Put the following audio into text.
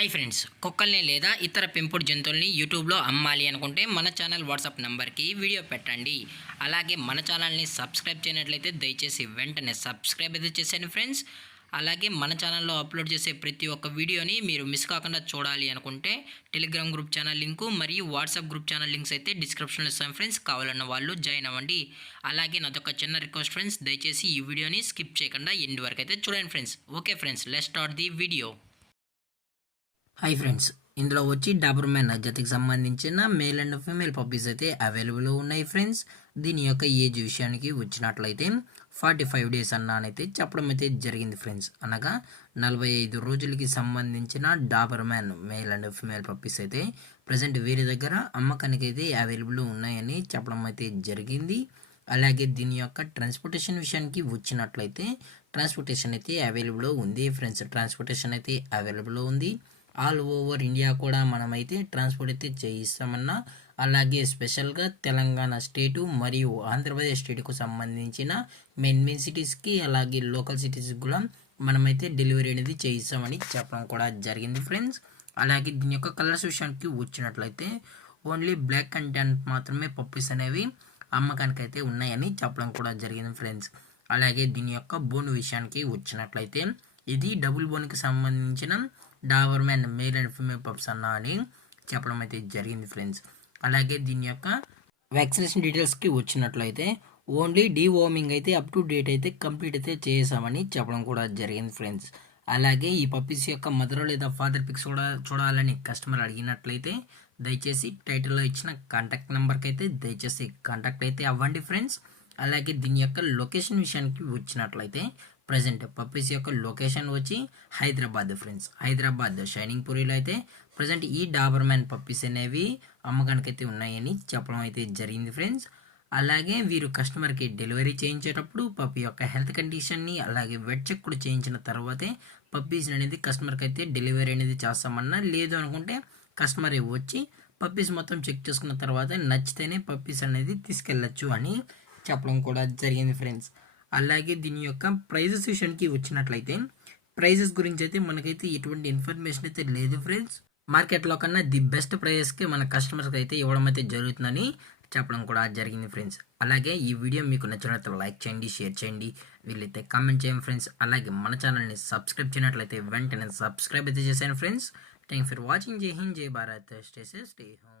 Hi friends, కుక్కల్ని లేదా ఇతర పెంపుడు జంతువుల్ని యూట్యూబ్లో అమ్మాలి అనుకుంటే మన ఛానల్ వాట్సాప్ నెంబర్కి వీడియో పెట్టండి. అలాగే మన ఛానల్ని సబ్స్క్రైబ్ చేయనట్లయితే దయచేసి వెంటనే సబ్స్క్రైబ్ అయితే చేసేయండి ఫ్రెండ్స్. అలాగే మన ఛానల్లో అప్లోడ్ చేసే ప్రతి ఒక్క వీడియోని మీరు మిస్ కాకుండా చూడాలి అనుకుంటే టెలిగ్రామ్ గ్రూప్ ఛానల్ లింకు మరియు వాట్సాప్ గ్రూప్ ఛానల్ లింక్స్ అయితే డిస్క్రిప్షన్లో ఇస్తాను ఫ్రెండ్స్. కావాలన్న వాళ్ళు జాయిన్ అవ్వండి. అలాగే నాదొక చిన్న రిక్వెస్ట్ ఫ్రెండ్స్, దయచేసి ఈ వీడియోని స్కిప్ చేయకుండా ఎండ్ వరకు అయితే చూడండి friends. Okay friends, let's start the video. Hi friends, ఇందులో వచ్చి డాబర్మెన్ జతకి సంబంధించిన మేల్ అండ్ ఫీమేల్ పప్పీస్ అయితే అవైలబుల్ ఉన్నాయి ఫ్రెండ్స్. దీని యొక్క ఏజ్ విషయానికి వచ్చినట్లయితే 45 డేస్ అన్నానైతే చెప్పడం అయితే జరిగింది ఫ్రెండ్స్. అనగా 45 రోజులకి సంబంధించిన Doberman male and female puppies అయితే ప్రజెంట్ వీరి దగ్గర అమ్మకానికి అయితే అవైలబుల్ ఉన్నాయని చెప్పడం అయితే జరిగింది. అలాగే దీని యొక్క ట్రాన్స్పోర్టేషన్ విషయానికి వచ్చినట్లయితే ట్రాన్స్పోర్టేషన్ అయితే అవైలబుల్ ఉంది ఫ్రెండ్స్. ట్రాన్స్పోర్టేషన్ అయితే అవైలబుల్ ఉంది. ఆల్ ఓవర్ ఇండియా కూడా మనమైతే ట్రాన్స్పోర్ట్ అయితే చేయిస్తామన్నా. అలాగే స్పెషల్గా తెలంగాణ స్టేటు మరియు ఆంధ్రప్రదేశ్ స్టేట్కు సంబంధించిన మెయిన్ సిటీస్కి అలాగే లోకల్ సిటీస్కి కూడా మనమైతే డెలివరీ అనేది చేయిస్తామని చెప్పడం కూడా జరిగింది ఫ్రెండ్స్. అలాగే దీని యొక్క కలర్స్ విషయానికి వచ్చినట్లయితే ఓన్లీ బ్లాక్ అండ్ ట్యాన్ మాత్రమే పప్పీస్ అనేవి అమ్మకానికి అయితే ఉన్నాయని చెప్పడం కూడా జరిగింది ఫ్రెండ్స్. అలాగే దీని యొక్క బోన్ విషయానికి వచ్చినట్లయితే ఇది డబుల్ బోన్కి సంబంధించిన Doberman male and female pups అన్న అని చెప్పడం అయితే జరిగింది ఫ్రెండ్స్. అలాగే దీని యొక్క వ్యాక్సినేషన్ డీటెయిల్స్కి వచ్చినట్లయితే ఓన్లీ డీవార్మింగ్ అయితే అప్ టు డేట్ అయితే కంప్లీట్ అయితే చేసామని చెప్పడం కూడా జరిగింది ఫ్రెండ్స్. అలాగే ఈ పప్పీస్ యొక్క మదర్ లేదా ఫాదర్ పిక్స్ కూడా చూడాలని కస్టమర్ అడిగినట్లయితే దయచేసి టైటిల్లో ఇచ్చిన కాంటాక్ట్ నెంబర్కి అయితే దయచేసి కాంటాక్ట్ అయితే అవ్వండి ఫ్రెండ్స్. అలాగే దీని యొక్క లొకేషన్ విషయానికి వచ్చినట్లయితే ప్రజెంట్ పప్పీస్ యొక్క లొకేషన్ వచ్చి హైదరాబాద్ ఫ్రెండ్స్. హైదరాబాద్ షైనింగ్ పూరిలో అయితే ప్రజెంట్ ఈ డాబర్మెన్ పప్పీస్ అనేవి అమ్మకానికి అయితే ఉన్నాయని చెప్పడం అయితే జరిగింది ఫ్రెండ్స్. అలాగే వీరు కస్టమర్కి డెలివరీ చేయించేటప్పుడు పప్పీ యొక్క హెల్త్ కండిషన్ని అలాగే వెట్ చెక్ కూడా చేయించిన తర్వాతే పప్పీస్ అనేది కస్టమర్కి అయితే డెలివరీ అనేది చేస్తామన్నా. లేదు అనుకుంటే కస్టమర్ వచ్చి పప్పీస్ మొత్తం చెక్ చేసుకున్న తర్వాత నచ్చితేనే పప్పీస్ అనేది తీసుకెళ్ళచ్చు అని చెప్పడం కూడా జరిగింది ఫ్రెండ్స్. అలాగే దీని యొక్క ప్రైజెస్ విషయానికి వచ్చినట్లయితే ప్రైజెస్ గురించి అయితే మనకైతే ఎటువంటి ఇన్ఫర్మేషన్ అయితే లేదు ఫ్రెండ్స్. మార్కెట్లో కన్నా ది బెస్ట్ ప్రైజెస్కి మన కస్టమర్స్కి అయితే ఇవ్వడం అయితే జరుగుతుందని చెప్పడం కూడా జరిగింది ఫ్రెండ్స్. అలాగే ఈ వీడియో మీకు నచ్చినట్లయితే లైక్ చేయండి, షేర్ చేయండి, వీళ్ళైతే కామెంట్ చేయండి ఫ్రెండ్స్. అలాగే మన ఛానల్ని సబ్స్క్రైబ్ చేయనట్లయితే వెంటనే సబ్స్క్రైబ్ అయితే చేశాను ఫ్రెండ్స్. Thank for watching. జై హింద్, జై Bharat, stay safe, stay home.